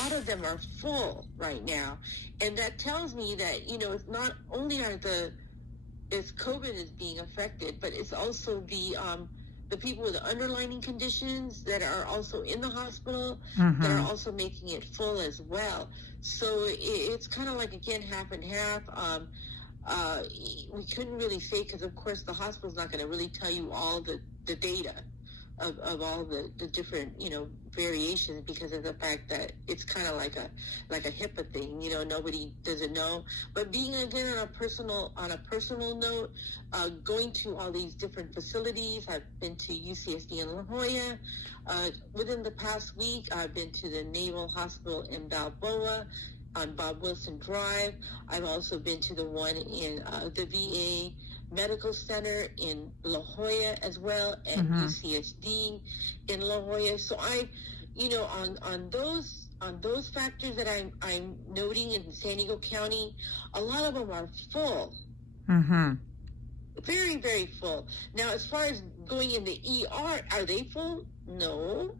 lot of them are full right now, and that tells me that it's not only is COVID is being affected, but it's also the people with underlying conditions that are also in the hospital that are also making it full as well. So it's kind of like, again, half and half. We couldn't really say, because of course the hospital's not going to really tell you all the data of all the different variations, because of the fact that it's kind of like a HIPAA thing. Nobody doesn't know. But being, again, on a personal note, going to all these different facilities. I've been to UCSD in La Jolla. Within the past week, I've been to the Naval Hospital in Balboa on Bob Wilson Drive. I've also been to the one in the VA Medical Center in La Jolla as well, and UCSD in La Jolla. So on those factors that I'm noting in San Diego County, a lot of them are full. Very, very full. Now, as far as going in the ER, are they full? No.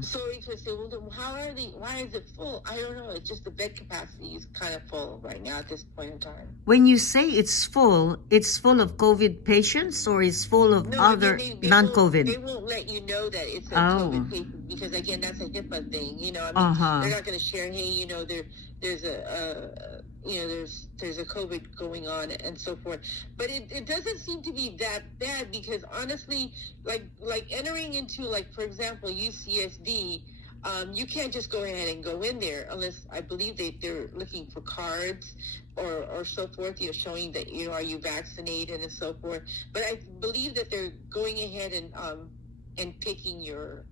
So you could say, well, then why is it full? I don't know. It's just the bed capacity is kind of full right now at this point in time. When you say it's full of COVID patients, or it's full of other non-COVID? They won't let you know that it's a COVID patient, because, again, that's a HIPAA thing. They're not going to share, hey, there's a COVID going on and so forth. But it doesn't seem to be that bad, because honestly, like entering into, like, for example, UCSD, you can't just go ahead and go in there unless, I believe, they're looking for cards or so forth, showing that, are you vaccinated and so forth. But I believe that they're going ahead and taking your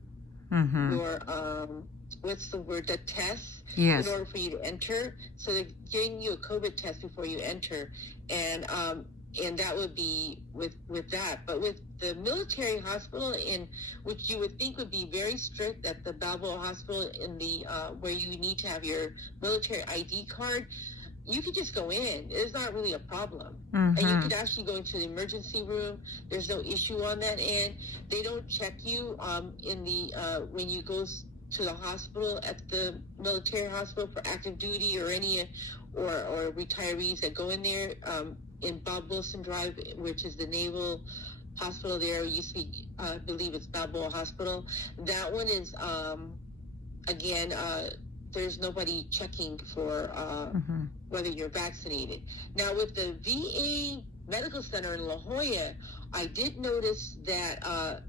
what's the word, the test, yes, in order for you to enter. So they're giving you a COVID test before you enter, and that would be with that. But with the military hospital, which you would think would be very strict, at the Balboa Hospital, in the where you need to have your military ID card, you could just go in. It's not really a problem. And you could actually go into the emergency room. There's no issue on that end. They don't check you in the when you go to the hospital, at the military hospital, for active duty or any or retirees that go in there. In Bob Wilson Drive, which is the Naval Hospital there, used to be, I believe it's Balboa Hospital. That one is, again, there's nobody checking for whether you're vaccinated. Now, with the VA Medical Center in La Jolla, I did notice that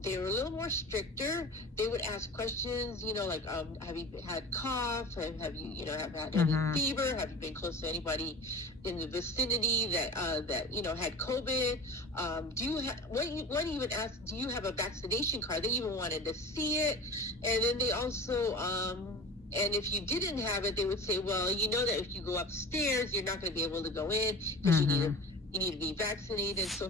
they were a little more stricter. They would ask questions, like, have you had cough? Have you, have had any fever? Have you been close to anybody in the vicinity that had COVID? One even asked, do you have a vaccination card? They even wanted to see it. And then they also, and if you didn't have it, they would say, well, that if you go upstairs, you're not going to be able to go in, because you need to be vaccinated. So